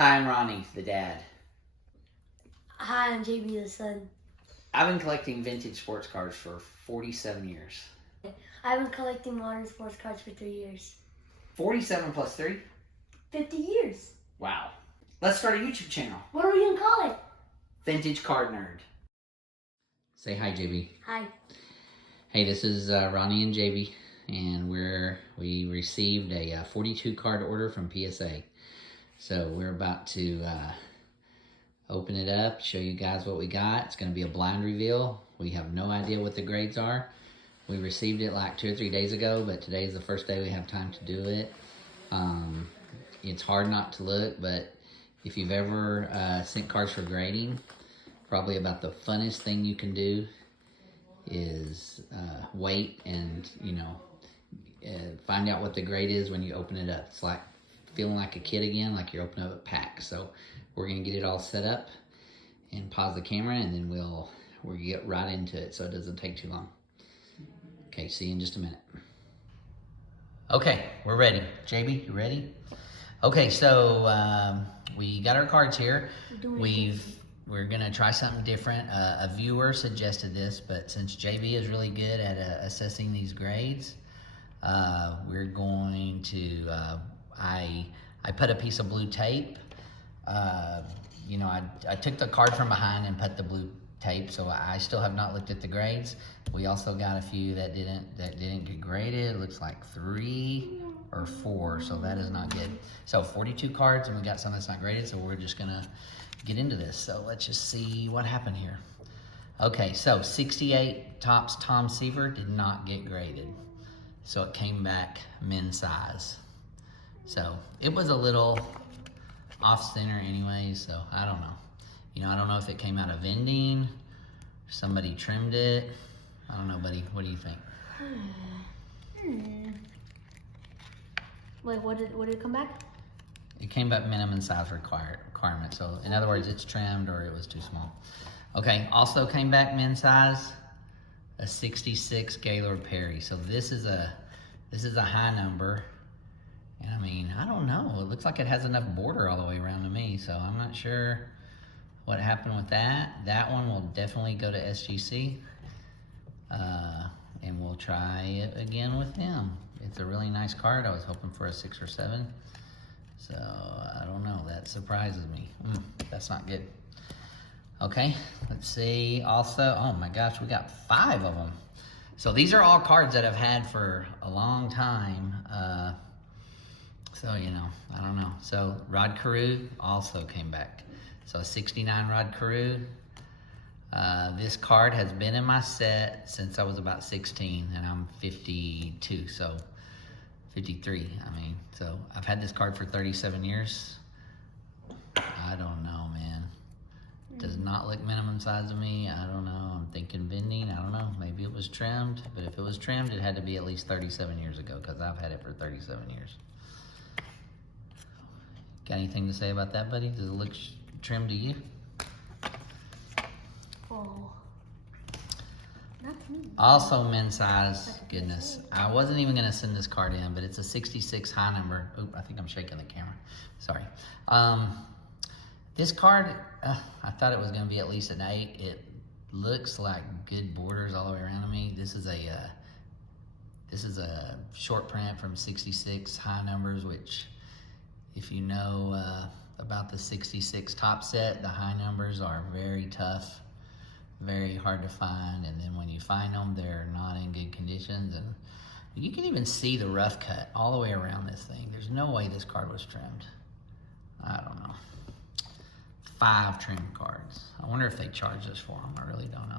Hi, I'm Ronnie, the dad. Hi, I'm JB, the son. I've been collecting vintage sports cards for 47 years. I've been collecting modern sports cards for 3 years. 47 plus 3? 50 years. Wow. Let's start a YouTube channel. What are we going to call it? Vintage Card Nerd. Say hi, JB. Hi. Hey, this is Ronnie and JB, and we received a 42 card order from PSA. So we're about to open it up, show you guys what we got. It's going to be a blind reveal. We have no idea what the grades are. We received it like 2 or 3 days ago, but today is the first day we have time to do it. It's hard not to look, but if you've ever sent cards for grading, probably about the funnest thing you can do is wait and, find out what the grade is when you open it up. It's like feeling like a kid again, like you're opening up a pack. So we're gonna get it all set up and pause the camera, and then we'll get right into it so it doesn't take too long. Okay, see you in just a minute. Okay, we're ready. JB, you ready? Okay, so we got our cards here. We're gonna try something different. A viewer suggested this, but since JB is really good at assessing these grades, we're going to, I put a piece of blue tape. I took the card from behind and put the blue tape, so I still have not looked at the grades. We also got a few that didn't get graded. It looks like 3 or 4, so that is not good. So 42 cards, and we got some that's not graded, so we're just gonna get into this. So let's just see what happened here. Okay, so 68 Topps Tom Seaver did not get graded, so it came back men's size. So it was a little off center anyway, so I don't know. I don't know if it came out of vending, somebody trimmed it. I don't know, buddy. What do you think? Wait, what did it come back? It came back minimum size requirement. So in other words, it's trimmed or it was too small. Okay, also came back men's size, a 66 Gaylord Perry. So this is a high number. And I mean, I don't know. It looks like it has enough border all the way around to me, so I'm not sure what happened with that. That one will definitely go to SGC. And we'll try it again with him. It's a really nice card. I was hoping for a 6 or 7. So, I don't know. That surprises me. That's not good. Okay, let's see. Also, oh my gosh, we got 5 of them. So these are all cards that I've had for a long time. So, I don't know. So, Rod Carew also came back. So, 69 Rod Carew. This card has been in my set since I was about 16, and I'm 52, so 53, so I've had this card for 37 years. I don't know, man. Does not look minimum size to me. I don't know. I'm thinking vending. I don't know. Maybe it was trimmed, but if it was trimmed, it had to be at least 37 years ago, because I've had it for 37 years. Got anything to say about that, buddy? Does it look trimmed to you? Oh. Not to me. Also men's size, goodness. I wasn't even gonna send this card in, but it's a 66 high number. Oop, I think I'm shaking the camera. Sorry. This card, I thought it was gonna be at least an 8. It looks like good borders all the way around to me. This is a short print from 66 high numbers, which if you know about the 66 top set, the high numbers are very tough. Very hard to find, and then when you find them, they're not in good conditions, and you can even see the rough cut all the way around this thing. There's no way this card was trimmed. I don't know. 5 trimmed cards. I wonder if they charge us for them. I really don't know.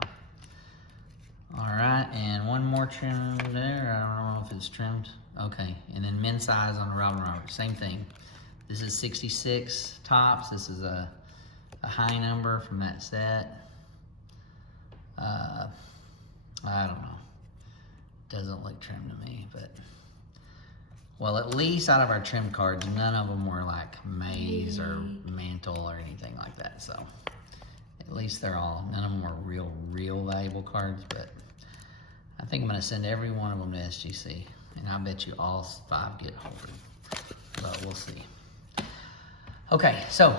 All right, and one more trim there. I don't know if it's trimmed. Okay, and then men's size on the Robin Roberts, same thing. This is 66 Topps. This is a high number from that set. I don't know. Doesn't look trimmed to me, but well, at least out of our trim cards, none of them were like Maze or Mantle or anything like that. So at least none of them were real valuable cards. But I think I'm gonna send every one of them to SGC, and I bet you all 5 get holdered. But we'll see. Okay, so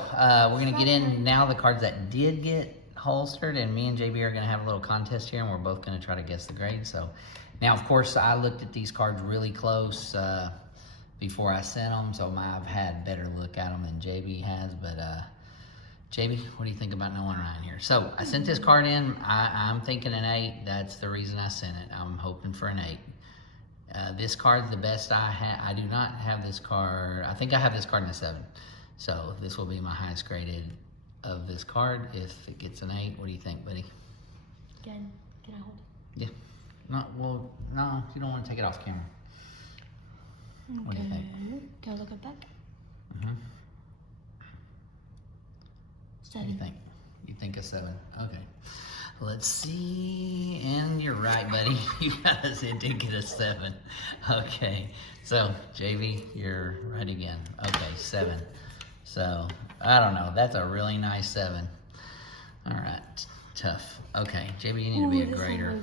we're gonna get in now the cards that did get holstered, and me and JB are gonna have a little contest here, and we're both gonna try to guess the grade. So now, of course, I looked at these cards really close before I sent them, so I've had better look at them than JB has. But JB, what do you think about Nolan Ryan here? So I sent this card in. I'm thinking an 8. That's the reason I sent it. I'm hoping for an 8. This card's the best I have. I do not have this card. I think I have this card in a 7. So this will be my highest graded of this card. If it gets an 8, what do you think, buddy? Can I hold Yeah. No, well, no, you don't want to take it off camera. it? What do you think? Can I look at that? Mm-hmm. What do you 7. think? You think a 7? Okay. Let's see. And you're right, buddy. You guys did get a 7. Okay. So, JV, you're right again. Okay, 7. So, I don't know. That's a really nice 7. All right. Tough. Okay, JB, you need to be a grader.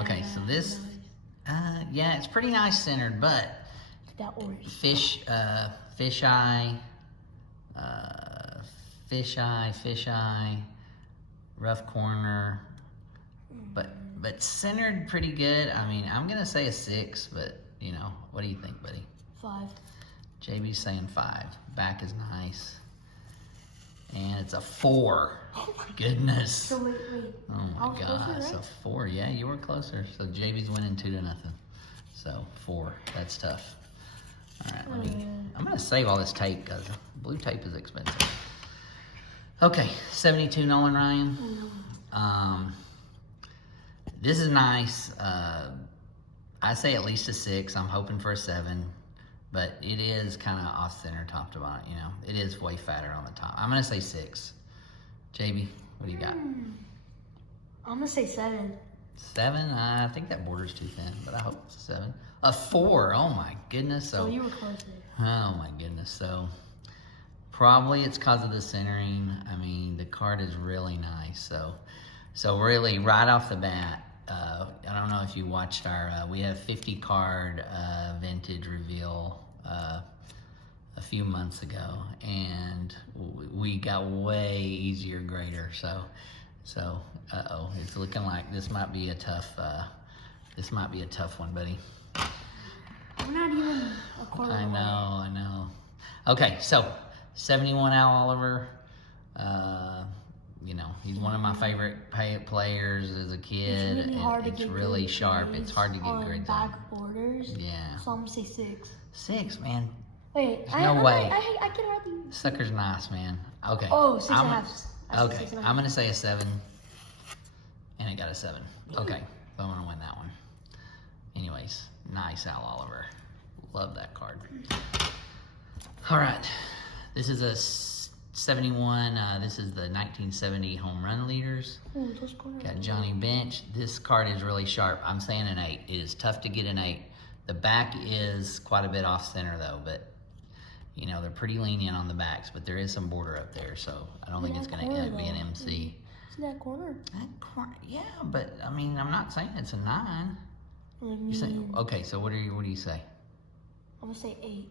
Okay, so this, yeah, it's pretty nice centered, but that orange. fish eye, rough corner, but centered pretty good. I mean, I'm gonna say a 6, but you know, what do you think, buddy? 5. JB's saying 5. Back is nice. And it's a 4. Oh my Goodness. So wait. Oh I my was closer, gosh, right? a 4. Yeah, you were closer. So JB's winning 2-0. So 4. That's tough. All right, I'm gonna save all this tape because blue tape is expensive. Okay, 72 Nolan Ryan. This is nice. I say at least a 6. I'm hoping for a 7. But it is kind of off center top to bottom, you know. It is way fatter on the top. I'm going to say 6. JB, what do you got? I'm gonna say 7. 7? I think that border's too thin, but I hope it's a 7. A 4, oh my goodness. So you were closer. Oh my goodness. So probably it's because of the centering. I mean, the card is really nice. So really right off the bat, I don't know if you watched our, we have 50 card vintage reveal a few months ago, and we got way easier grader. So it's looking like this might be a tough one, buddy. I'm not even a quarter. I know. Okay, so 71 Al Oliver. You know, he's one of my favorite players as a kid. It's really hard to it's get really good sharp. grades It's hard to get on grades on. back borders. Yeah. So I'm gonna say 6. 6, man. Wait, There's no way. I can hardly. Sucker's nice, man. Okay. Oh, 6 and a I'm- half. Okay, 6 and a I'm half. gonna say a 7, and it got a 7. Okay, so I'm gonna win that one. Anyways, nice Al Oliver. Love that card. All right, this is a 71. This is the 1970 home run leaders. Ooh, those corners. Got Johnny Bench. This card is really sharp. I'm saying an 8. It is tough to get an 8. The back is quite a bit off center though, but you know, they're pretty lenient on the backs, but there is some border up there, so I don't think it's going to be an MC. Isn't that corner? That corner, yeah, but I mean, I'm not saying it's a 9. You say, okay, so what do you say? I'm gonna say 8.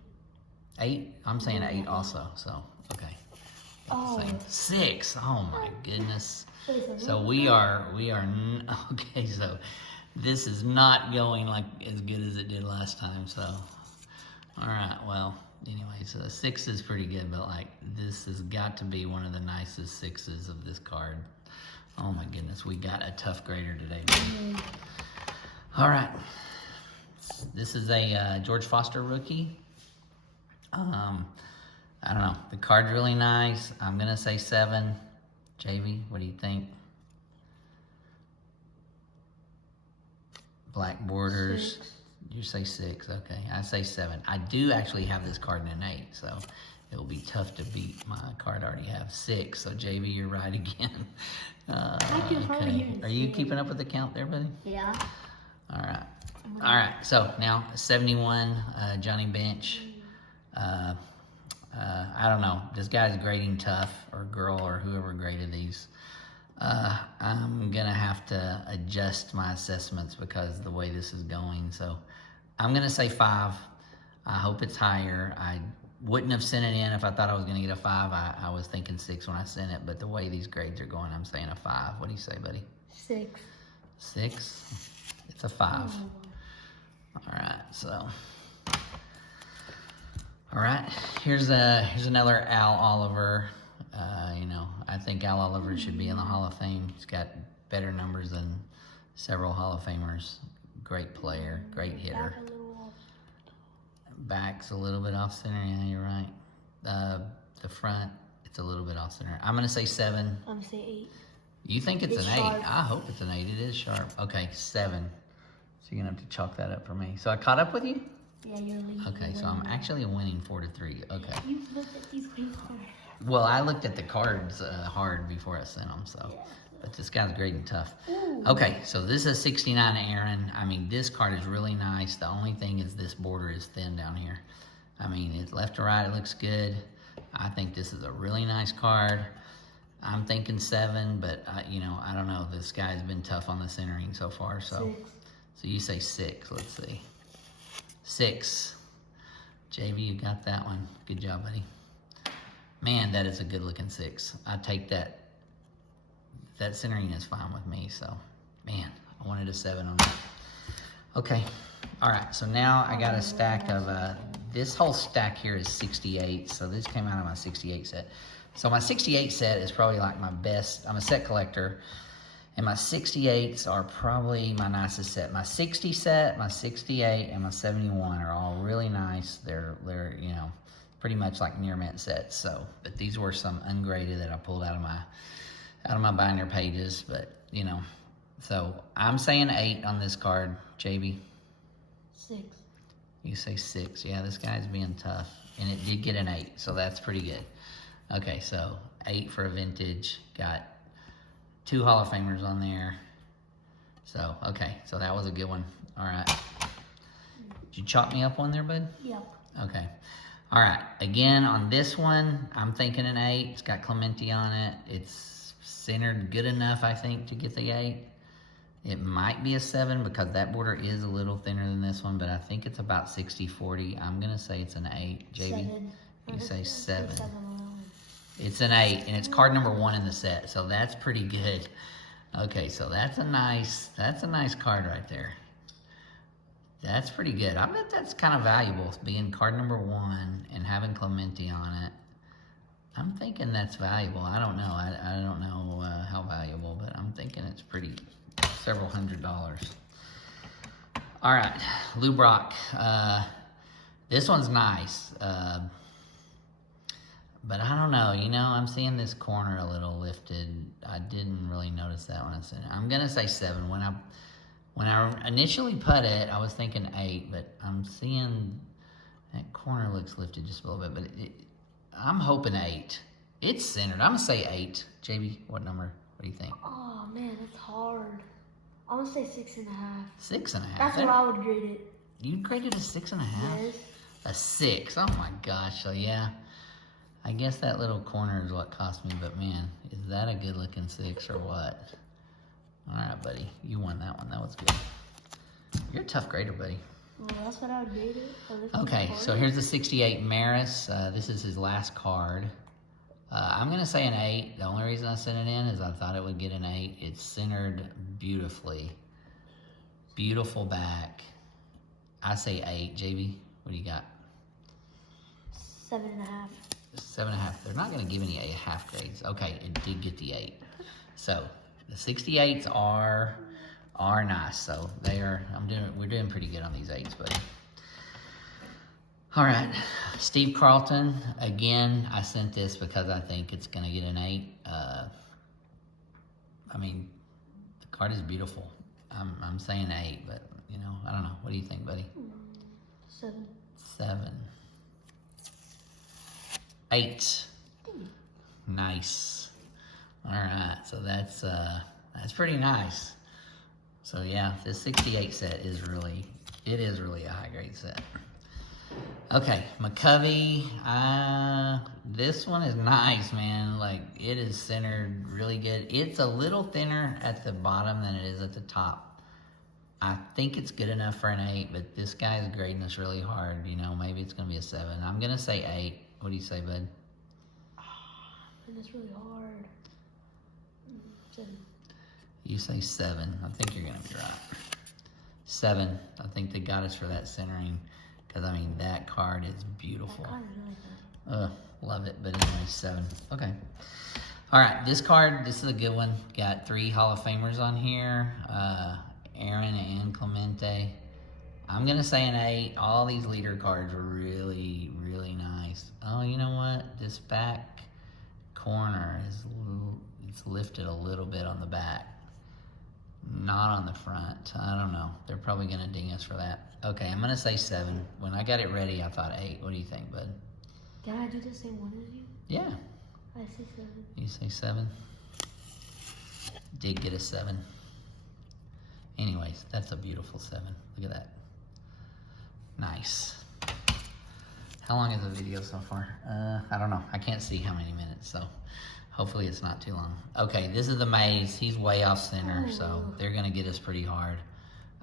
8? I'm saying 8 also, so, okay. Oh. Same. 6, oh my goodness. Wait, So we are, okay, so this is not going like as good as it did last time, so. All right, well, anyway, so 6 is pretty good, but like this has got to be one of the nicest 6s of this card. Oh my goodness, we got a tough grader today. All right, this is a George Foster rookie. I don't know, the card's really nice. I'm gonna say 7. JV, what do you think? Black borders. 6. You say 6, okay. I say 7. I do actually have this card in an 8, so it'll be tough to beat my card I already have. 6, so JV, you're right again. Okay. Are you keeping up with the count there, buddy? Yeah. All right, so now 71, Johnny Bench. I don't know, this guy's grading tough, or girl, or whoever graded these. I'm gonna have to adjust my assessments because of the way this is going. So I'm gonna say 5. I hope it's higher. I wouldn't have sent it in if I thought I was going to get a 5. I was thinking 6 when I sent it, but the way these grades are going, I'm saying a 5. What do you say, buddy? 6. 6? It's a 5. All right, so. All right, here's another Al Oliver. You know, I think Al Oliver should be in the Hall of Fame. He's got better numbers than several Hall of Famers. Great player, great hitter. Back's a little bit off center. Yeah, you're right. The front, it's a little bit off center. I'm gonna say 7. I'm gonna say 8. You think it's an 8? sharp. I hope it's an 8. It is sharp. Okay, 7. So you're gonna have to chalk that up for me. So I caught up with you? Yeah, you're leading. Okay, so I'm actually winning 4-3. Okay. You've looked at these way hard. Well, I looked at the cards hard before I sent them, so. Yeah. But this guy's grading tough. Ooh. Okay, so this is 69 Aaron. I mean, this card is really nice. The only thing is this border is thin down here. I mean, it's left to right, it looks good. I think this is a really nice card. I'm thinking 7, but you know, I don't know. This guy's been tough on the centering so far. So, 6. So you say 6. Let's see. 6. JV, you got that one. Good job, buddy. Man, that is a good looking 6. I take that. That centering is fine with me. So, man, I wanted a 7 on that. Okay. All right. So now I got a stack of. This whole stack here is 68. So this came out of my 68 set. So my 68 set is probably like my best. I'm a set collector. And my 68s are probably my nicest set. My 60 set, my 68, and my 71 are all really nice. They're you know, pretty much like near mint sets. So, but these were some ungraded that I pulled out of my binder pages. But you know, so I'm saying 8 on this card, JB. 6. You say 6. Yeah, this guy's being tough, and it did get an 8, so that's pretty good. Okay, so 8 for a vintage. Got 2 Hall of Famers on there. So, okay, so that was a good one. All right. Did you chop me up one there, bud? Yep. Okay. All right. Again, on this one, I'm thinking an 8. It's got Clemente on it. It's centered good enough, I think, to get the 8. It might be a 7 because that border is a little thinner than this one, but I think it's about 60-40. I'm going to say it's an 8. JB? 7. You say 7. 7. It's an 8, and it's card number 1 in the set, so that's pretty good. Okay, so that's a nice card right there. That's pretty good. I bet that's kind of valuable, being card number 1 and having Clemente on it. I'm thinking that's valuable. I don't know. I don't know how valuable, but I'm thinking it's pretty, several $100s. All right, Lou Brock. This one's nice. But I don't know, you know, I'm seeing this corner a little lifted. I didn't really notice that when I said it. I'm gonna say 7. When I initially put it, I was thinking 8, but I'm seeing that corner looks lifted just a little bit. But I'm hoping 8. It's centered. I'm gonna say 8. JB, what number? What do you think? Oh man, it's hard. I'm gonna say 6.5. 6.5. That's what I would grade it. You graded a 6.5? Yes. A 6. Oh my gosh. So yeah. I guess that little corner is what cost me, but man, is that a good looking 6 or what? All right, buddy, you won that one. That was good. You're a tough grader, buddy. Well, that's what I would grade it. Okay, so here's the 68 Maris. This is his last card. I'm gonna say an 8. The only reason I sent it in is I thought it would get an 8. It's centered beautifully. Beautiful back. I say 8. JB, what do you got? 7.5. 7.5. They're not going to give any half grades. Okay, it did get the 8. So the 68s are nice. So they are. We're doing pretty good on these 8s, buddy. All right, Steve Carlton. Again, I sent this because I think it's going to get an 8. I mean, the card is beautiful. I'm saying 8, but you know, I don't know. What do you think, buddy? 7. 7. 8. Nice. All right, so that's pretty nice. So yeah, this 68 set is really a high grade set. Okay, McCovey. This one is nice, man. Like, it is centered really good. It's a little thinner at the bottom than it is at the top. I think it's good enough for an 8, but this guy is grading us really hard. You know, maybe it's going to be a 7. I'm going to say 8. What do you say, bud? And it's really hard. 7. You say 7. I think you're going to be right. 7. I think they got us for that centering. Because, I mean, that card is beautiful. That card is really good. Love it. But anyway, 7. Okay. All right. This card, this is a good one. Got 3 Hall of Famers on here. Aaron and Clemente. I'm going to say an 8. All these leader cards are really, really nice. Oh, you know what? This back corner is it's lifted a little bit on the back. Not on the front. I don't know. They're probably going to ding us for that. Okay, I'm going to say 7. When I got it ready, I thought 8. What do you think, bud? Can I do the same one as you? Yeah. I say 7. You say 7? Did get a 7. Anyways, that's a beautiful 7. Look at that. Nice. How long is the video so far? I don't know. I can't see how many minutes, so hopefully it's not too long. Okay, this is the maze. He's way off center, so they're going to get us pretty hard.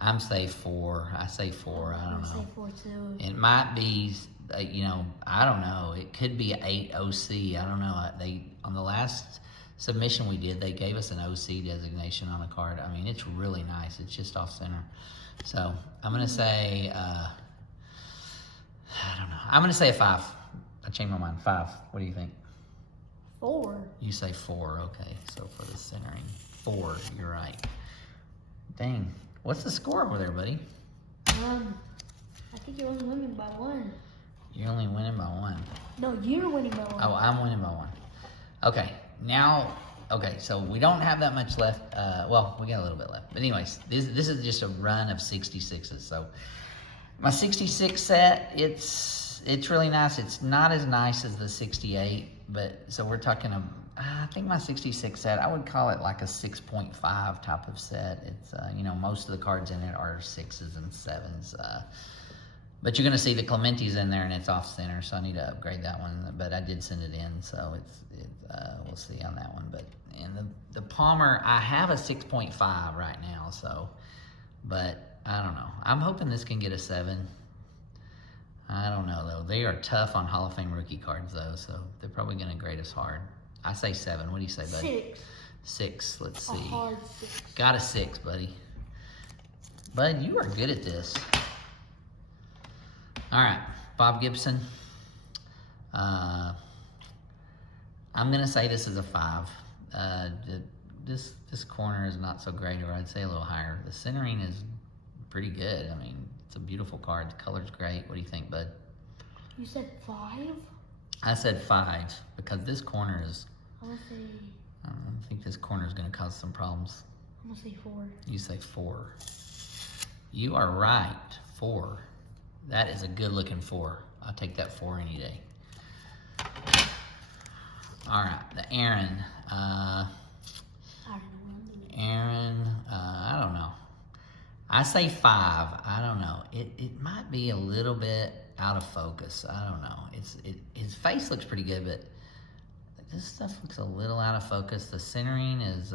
I'm say 4. I say 4. I don't know. I say 4 too. It might be, you know, I don't know. It could be 8 OC. I don't know. On the last submission we did, they gave us an OC designation on the card. I mean, it's really nice. It's just off center. So I'm going to say, I don't know. I'm going to say a 5. I changed my mind. 5. What do you think? 4. You say 4. Okay. So for the centering, 4. You're right. Dang. What's the score over there, buddy? I think you're only winning by 1. You're only winning by 1. No, you're winning by 1. Oh, I'm winning by 1. Okay. Now, okay, so we don't have that much left. Well, we got a little bit left. But anyways, this is just a run of 66s. So my 66 set, it's really nice. It's not as nice as the 68, but so we're talking, I think my 66 set, I would call it like a 6.5 type of set. It's, you know, most of the cards in it are 6s and 7s. But you're going to see the Clementi's in there and it's off center, so I need to upgrade that one. But I did send it in, so we'll see on that one. But and the Palmer, I have a 6.5 right now, so, but I don't know. I'm hoping this can get a 7. I don't know though. They are tough on Hall of Fame rookie cards though, so they're probably going to grade us hard. I say 7. What do you say, buddy? 6. 6. Let's see. A hard 6. Got a 6, buddy. Bud, you are good at this. All right, Bob Gibson. I'm gonna say this is a 5. This corner is not so great, or I'd say a little higher. The centering is pretty good. I mean, it's a beautiful card. The color's great. What do you think, bud? You said 5? I said 5 because this corner is. I'm gonna say. I think this corner is gonna cause some problems. I'm gonna say 4. You say 4. You are right. 4. That is a good looking 4. I'll take that 4 any day. All right, the Aaron. I don't know what I'm doing. Aaron, I don't know. I say 5. I don't know. It might be a little bit out of focus. I don't know. His face looks pretty good, but this stuff looks a little out of focus. The centering is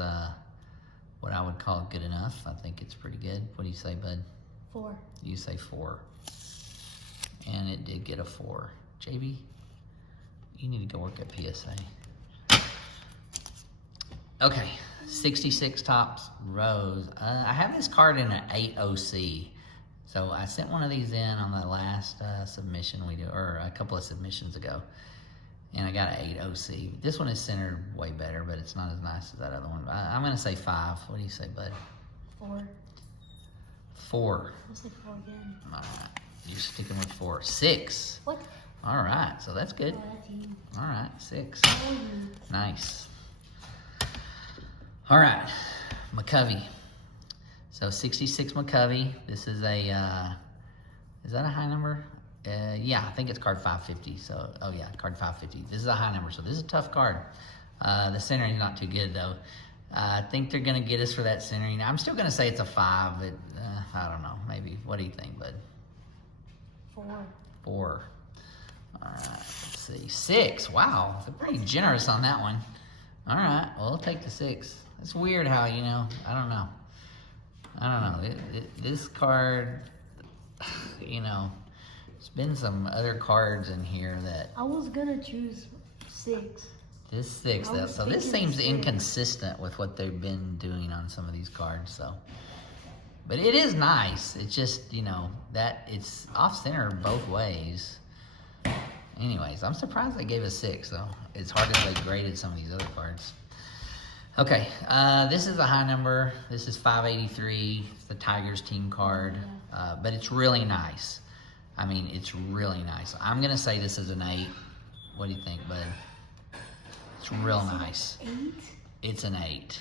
what I would call good enough. I think it's pretty good. What do you say, bud? 4. You say 4. And it did get a 4. JB, you need to go work at PSA. Okay, 66 tops rows. I have this card in an 8 OC. So I sent one of these in on the last submission we did, or a couple of submissions ago. And I got an 8 OC. This one is centered way better, but it's not as nice as that other one. I'm going to say 5. What do you say, bud? 4. 4. I'll say 4 again. All right. You're sticking with 4. 6. What? All right. So that's good. Oh, that's you. All right. 6. Oh, Nice. All right. McCovey. So 66 McCovey. This is a, is that a high number? Yeah, I think it's card 550. So, oh yeah, card 550. This is a high number. So this is a tough card. The centering is not too good though. I think they're going to get us for that centering. I'm still going to say it's a 5, but I don't know. Maybe. What do you think, bud? 4. 4. All right. Let's see. 6. Wow. They're pretty generous on that one. All right. Well, I'll take the 6. It's weird how, you know, I don't know. I don't know. This card, you know, there's been some other cards in here that. I was gonna choose 6. This 6, I was so this thinking seems 6. inconsistent with what they've been doing on some of these cards, so. But it is nice. It's just, you know, that it's off-center both ways. Anyways, I'm surprised they gave a 6, though. It's hard as they graded some of these other cards. Okay, this is a high number. This is 583. It's the Tigers team card, but it's really nice. I mean, it's really nice. I'm going to say this is an 8. What do you think, bud? It's real nice. 8? It's an 8.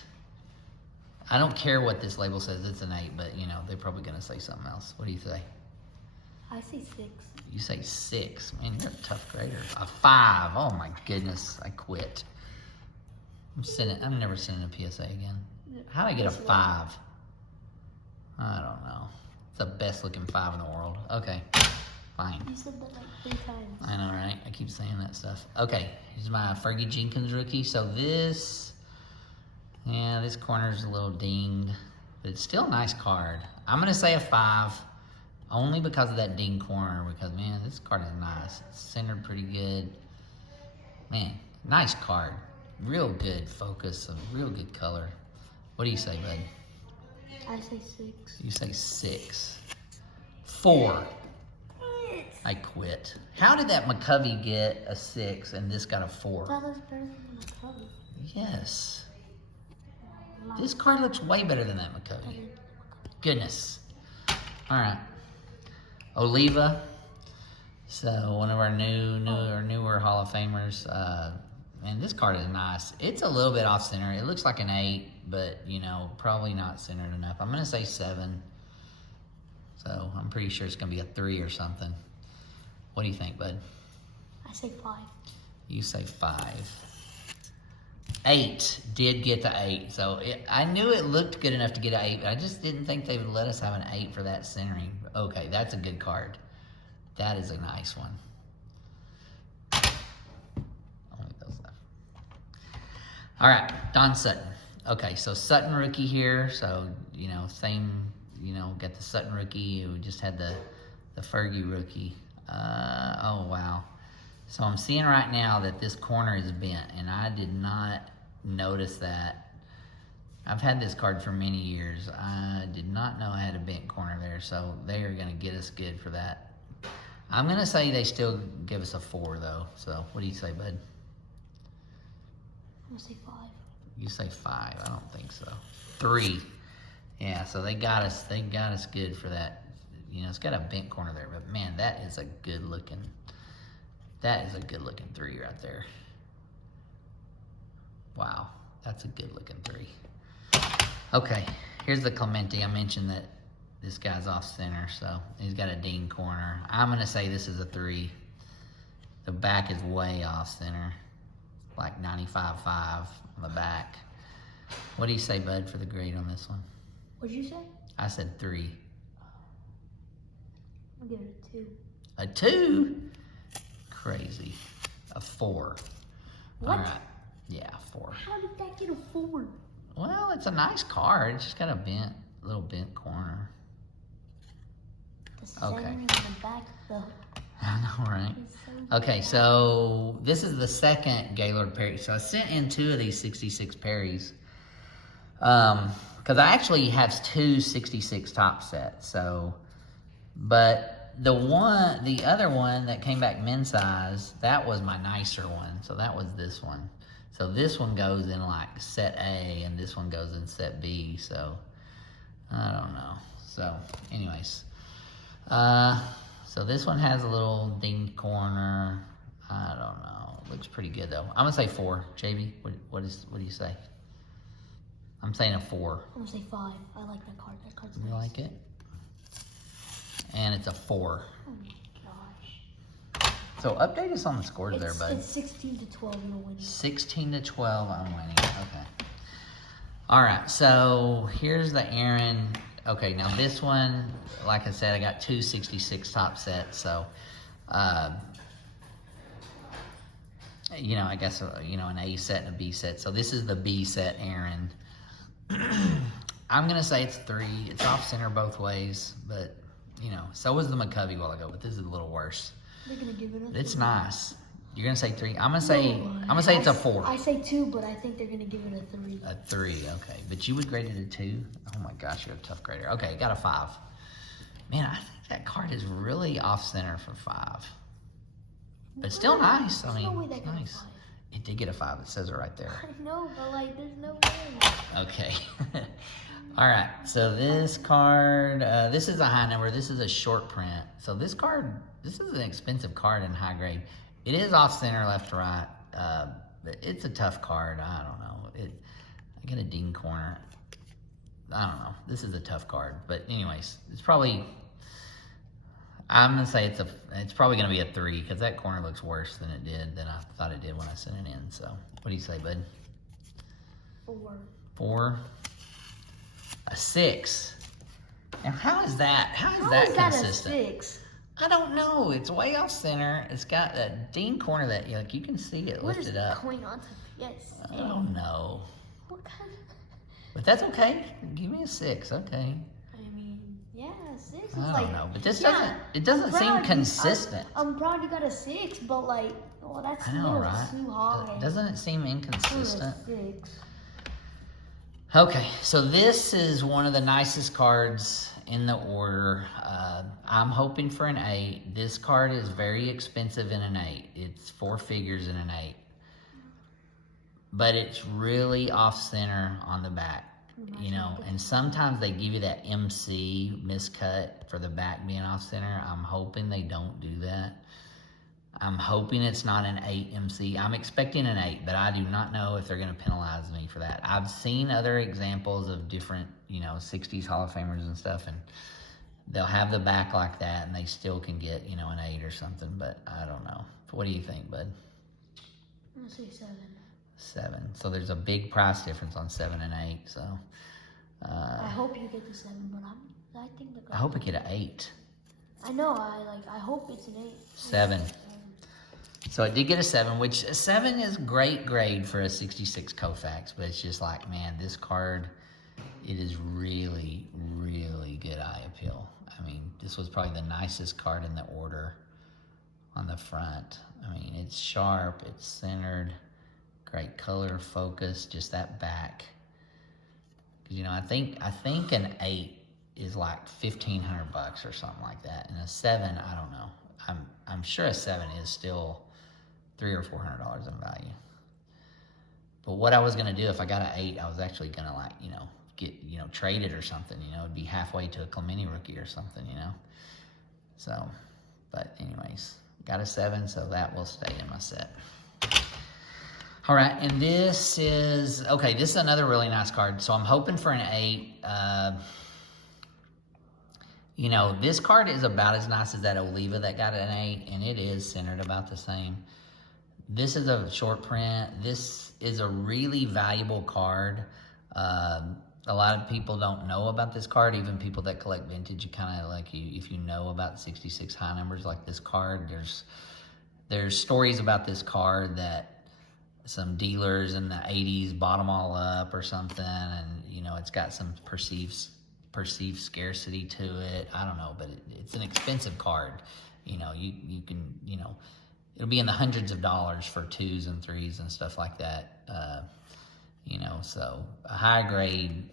I don't care what this label says. It's an 8, but, you know, they're probably going to say something else. What do you say? I say 6. You say 6. Man, you're a tough grader. A 5. Oh, my goodness. I quit. I'm never sending a PSA again. How'd I get a 5? I don't know. It's the best looking 5 in the world. Okay, fine. You said that like 3 times. I know, right? I keep saying that stuff. Okay, here's my Fergie Jenkins rookie. So this corner's a little dinged, but it's still a nice card. I'm gonna say a 5, only because of that dinged corner, because man, this card is nice. It's centered pretty good. Man, nice card. Real good focus, a real good color. What do you say, bud? I say 6. You say 6. 4. I quit. How did that McCovey get a 6 and this got a 4? That was better than my color. Yes. This card looks way better than that McCovey. Goodness. All right. Oliva. So one of our newer Hall of Famers. Man, this card is nice. It's a little bit off center. It looks like an 8, but you know, probably not centered enough. I'm gonna say 7. So I'm pretty sure it's gonna be a 3 or something. What do you think, bud? I say 5. You say 5. 8 did get to 8. So I knew it looked good enough to get an 8, but I just didn't think they would let us have an 8 for that centering. Okay, that's a good card. That is a nice one. All right, Don Sutton. Okay, so Sutton rookie here. So, you know, same, you know, got the Sutton rookie. We just had the Fergie rookie. Oh, wow. So I'm seeing right now that this corner is bent, and I did not notice that. I've had this card for many years. I did not know I had a bent corner there, so they are going to get us good for that. I'm going to say they still give us a 4, though. So what do you say, bud? I'm gonna say 5. You say 5. I don't think so. 3. Yeah, so they got us good for that. You know, it's got a bent corner there, but man, that is a good looking 3 right there. Wow, that's a good looking 3. Okay, here's the Clemente. I mentioned that this guy's off center, so he's got a ding corner. I'm gonna say this is a 3. The back is way off center. Like 95.5 on the back. What do you say, bud, for the grade on this one? What'd you say? I said 3. I'll give it a 2. A 2? Crazy. A 4. What? All right. Yeah, 4. How did that get a 4? Well, it's a nice card. It's just got a little bent corner. The center and the back, though. I know, right? Okay, so this is the second Gaylord Perry. So I sent in 2 of these 66 Perrys. Because I actually have 2 66 top sets. So, but the other one that came back men's size, that was my nicer one. So that was this one. So this one goes in like set A, and this one goes in set B. So I don't know. So anyways, so this one has a little dinged corner. I don't know. It looks pretty good though. I'm gonna say 4. JB, what do you say? I'm saying a 4. I'm gonna say 5. I like that card. That card's nice. You like it? And it's a 4. Oh my gosh. So update us on the scores there, bud. It's 16 to 12. You're winning. 16 to 12. I'm winning. Okay. All right. So here's the Aaron. Okay, now this one, like I said, I got 2 66 top sets, so, you know, I guess, you know, an A set and a B set. So this is the B set, Aaron. I'm going to say it's 3. It's off center both ways, but, you know, so was the McCovey a while ago, but this is a little worse. They're gonna give it a It's 3. nice. You're going to say 3? I'm going to say it's a 4. I say 2, but I think they're gonna give it a 3. A 3, okay. But you would grade it a 2? Oh my gosh, you're a tough grader. Okay, got a 5. Man, I think that card is really off center for 5. But it's still nice. I There's no mean, way that it's got a nice. 5. It did get a 5. It says it right there. I know, but like, there's no way. Okay. All right. So this card, this is a high number. This is a short print. So this card, this is an expensive card in high grade. It is off center, left to right. But it's a tough card. I don't know. I get a ding corner. I don't know. This is a tough card. But anyways, it's probably, I'm gonna say it's probably gonna be a 3 because that corner looks worse than I thought it did when I sent it in. So what do you say, bud? 4. 4. A 6. Now how is that? How is How that is that consistent? a 6? I don't know. It's way off center. It's got that ding corner that you can see it What is lifted up. going on to PSA? I don't know. What kind of... But that's okay. Give me a 6. Okay. I mean, yeah, 6 is I like... don't know. But this yeah, doesn't seem proud you- consistent. I'm proud you got a 6, but like, well, that's I a know, little right? too high. Doesn't it seem For a inconsistent? 6. Okay, so this is one of the nicest cards in the order. I'm hoping for an 8. This card is very expensive in an 8. It's 4 figures in an 8. But it's really off center on the back, you know, and sometimes they give you that MC miscut for the back being off center. I'm hoping they don't do that. I'm hoping it's not an 8 MC. I'm expecting an 8, but I do not know if they're going to penalize me for that. I've seen other examples of different, you know, 60s Hall of Famers and stuff, and they'll have the back like that, and they still can get, you know, an 8 or something, but I don't know. What do you think, bud? I'm gonna say 7. 7. So there's a big price difference on 7 and 8, so. I hope you get the 7, but I think the... I hope I get an 8. I know, I hope it's an 8. 7. So it did get a 7, which a 7 is great grade for a 66 Koufax, but it's just like, man, this card, it is really, really good eye appeal. I mean, this was probably the nicest card in the order on the front. I mean, it's sharp, it's centered, great color focus, just that back. You know, I think an 8 is like $1,500 or something like that, and a 7, I don't know. I'm sure a 7 is still $300 or $400 in value. But what I was gonna do if I got an 8, I was actually gonna, like, you know, get, you know, trade it or something. You know, it'd be halfway to a Clemente rookie or something. You know. So, but anyways, got a 7, so that will stay in my set. All right, and this is okay. This is another really nice card. So I'm hoping for an 8. You know, this card is about as nice as that Oliva that got an 8, and it is centered about the same. This is a short print. This is a really valuable card. A lot of people don't know about this card. Even people that collect vintage, you kind of like, if you know about 66 high numbers like this card, there's stories about this card that some dealers in the 80s bought them all up or something, and you know, it's got some perceived scarcity to it. I don't know, but it's an expensive card. You know, you can, you know, it'll be in the hundreds of dollars for 2s and 3s and stuff like that. You know, so a high grade,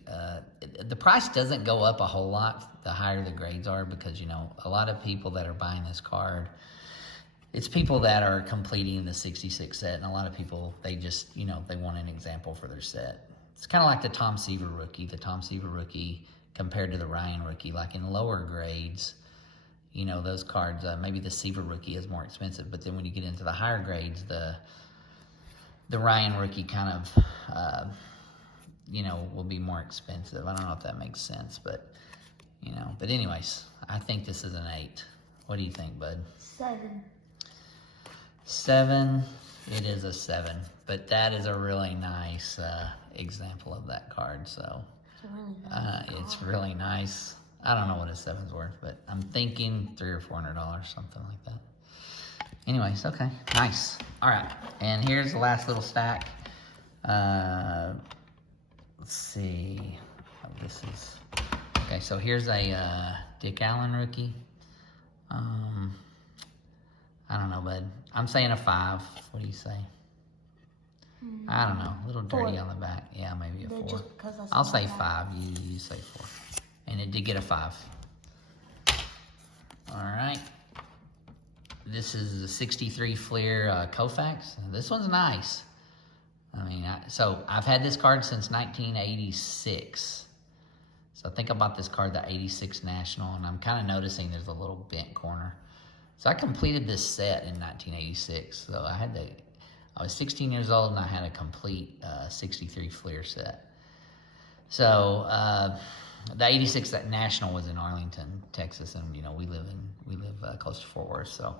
the price doesn't go up a whole lot the higher the grades are, because, you know, a lot of people that are buying this card, it's people that are completing the 66 set, and a lot of people, they just, you know, they want an example for their set. It's kind of like the Tom Seaver rookie. The Tom Seaver rookie compared to the Ryan rookie, like in lower grades, you know, those cards, maybe the Seaver rookie is more expensive, but then when you get into the higher grades, the Ryan rookie kind of, you know, will be more expensive. I don't know if that makes sense, but, you know, but anyways, I think this is an 8. What do you think, bud? 7. 7, it is a 7, but that is a really nice example of that card, so It's a really nice it's really nice. I don't know what a 7's worth, but I'm thinking $300 or $400, something like that. Anyways, okay, nice. All right, and here's the last little stack. Let's see. this is, okay, so here's a Dick Allen rookie. I don't know, bud. I'm saying a 5. What do you say? I don't know. A little dirty 4. on the back. Yeah, maybe a 4. Just because that's I'll on say the back. 5. You say 4. And it did get a 5. All right. This is the 63 Fleer Koufax. This one's nice. I mean, so I've had this card since 1986. So I think I bought this card, the 86 National, and I'm kind of noticing there's a little bent corner. So I completed this set in 1986. So I was 16 years old and I had a complete 63 Fleer set. So the 86 National was in Arlington, Texas, and you know we live close to Fort Worth. So,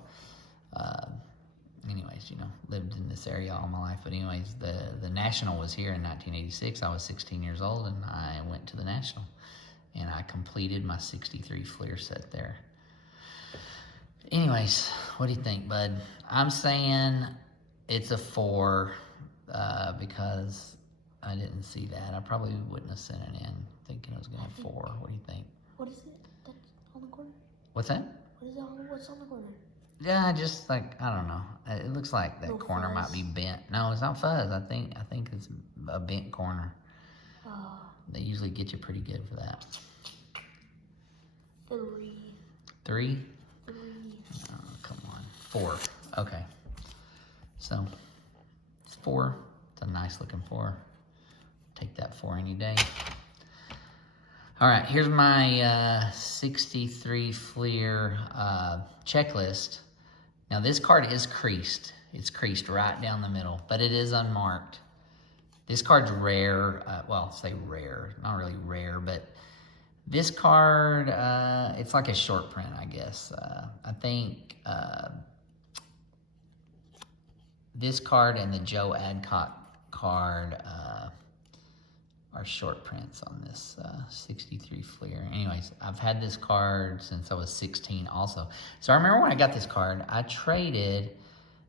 anyways, you know, lived in this area all my life. But anyways, the National was here in 1986. I was 16 years old and I went to the National, and I completed my 63 Fleer set there. Anyways, what do you think, bud? I'm saying it's a 4 because I didn't see that. I probably wouldn't have sent it in thinking it was going to be 4. What do you think? What is it? That's on the corner? What's that? What is it? What's on the corner? Yeah, just like, I don't know. It looks like that No corner fuzz. might be bent. No, it's not fuzz. I think it's a bent corner. They usually get you pretty good for that. 3. 3? 3. Oh, come on. 4. Okay. So, it's 4. It's a nice looking 4. Take that 4 any day. All right, here's my 63 Fleer checklist. Now, this card is creased. It's creased right down the middle, but it is unmarked. This card's rare. Well, say rare. Not really rare, but this card, it's like a short print, I guess. I think this card and the Joe Adcock card are short prints on this 63 Fleer. Anyways, I've had this card since I was 16 also. So I remember when I got this card, I traded,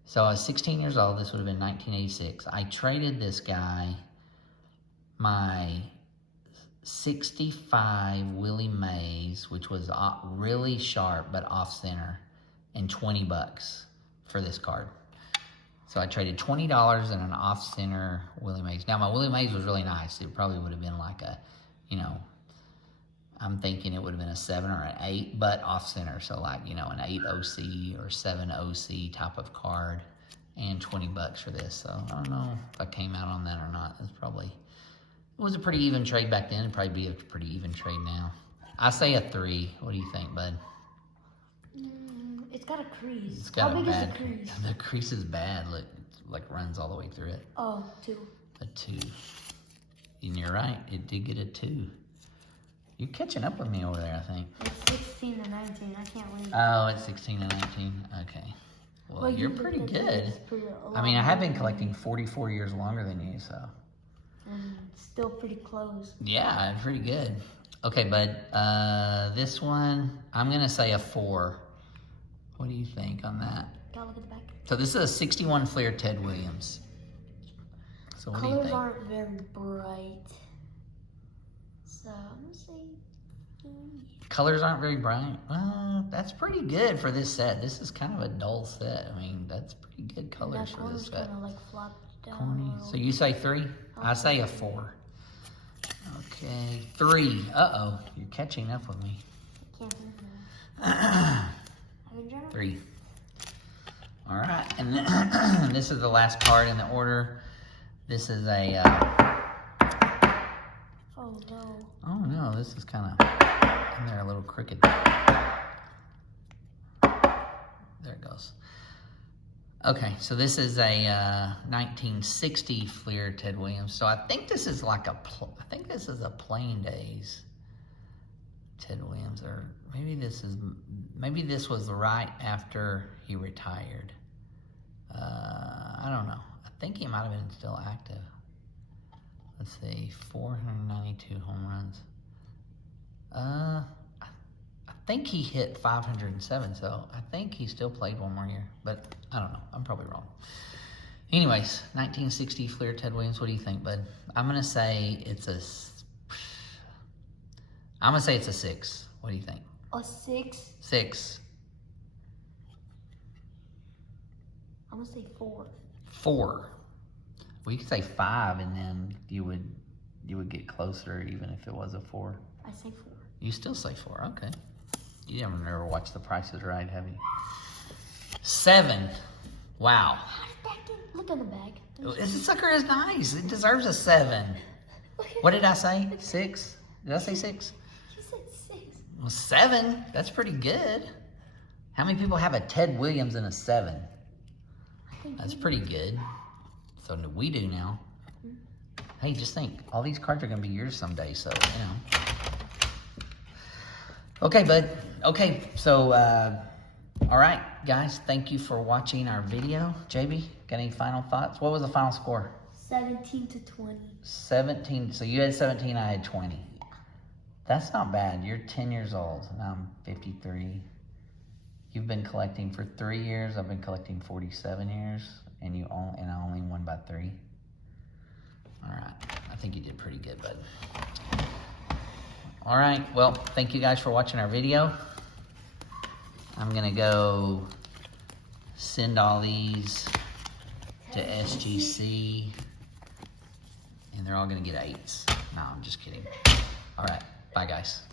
so I was 16 years old, this would have been 1986. I traded this guy my 65 Willie Mays, which was really sharp but off center, and $20 for this card. So I traded $20 and an off-center Willie Mays. Now, my Willie Mays was really nice. It probably would have been like a, you know, I'm thinking it would have been a 7 or an 8, but off-center. So like, you know, an 8 OC or 7 OC type of card, and $20 for this. So I don't know if I came out on that or not. It was a pretty even trade back then. It'd probably be a pretty even trade now. I say a 3. What do you think, bud? It's got a crease. It's got How a big bad is the crease? The crease is bad. Look, it like runs all the way through it. Oh, 2. A 2. And you're right. It did get a 2. You're catching up with me over there, I think. It's 16 and 19. I can't wait. Oh, it's 16 and 19. Okay. Well, you're pretty good. I mean, I have been collecting 44 years longer than you, so. And still pretty close. Yeah, pretty good. Okay, bud. This one, I'm going to say a 4. What do you think on that? Gotta look at the back. So this is a 61 Fleer Ted Williams. So what do you Colors think? aren't very bright. So I'm gonna say Colors aren't very bright. Well, that's pretty good for this set. This is kind of a dull set. I mean, that's pretty good colors that for this corner's set. kind of like flopped down. Corny. a little. So you say 3? I say a 4. Okay, 3. Uh-oh, you're catching up with me. Can't do that. 3. All right, and then, this is the last card in the order. This is a, Oh no. oh no, this is kind of in there a little crooked. There it goes. Okay, so this is a 1960 Fleer Ted Williams. So I think this is like I think this is a Plain Days Ted Williams, or maybe this was right after he retired. I don't know. I think he might have been still active. Let's see, 492 home runs. I think he hit 507, so I think he still played one more year, but I don't know. I'm probably wrong. Anyways, 1960 Fleer Ted Williams. What do you think, bud? I'm gonna say it's a I'm gonna say it's a 6. What do you think? A 6. 6. I'm gonna say 4. 4. Well, you could say 5, and then you would get closer even if it was a 4. I say 4. You still say 4. Okay. You never watched The Price is Right, have you? 7. Wow. Look on the bag. This sucker is nice. It deserves a 7. What did I say? 6? Did I say 6? You said 6. Well, 7. That's pretty good. How many people have a Ted Williams and a 7? I think That's pretty good. So we do now. Hey, just think. All these cards are going to be yours someday, so, you know. Okay, bud. Okay, so, all right, guys. Thank you for watching our video. JB, got any final thoughts? What was the final score? 17 to 20. 17. So you had 17, I had 20. That's not bad. You're 10 years old, and I'm 53. You've been collecting for 3 years. I've been collecting 47 years, and I only won by 3. All right. I think you did pretty good, bud. All right. Well, thank you guys for watching our video. I'm going to go send all these to SGC, and they're all going to get 8s. No, I'm just kidding. All right. Bye, guys.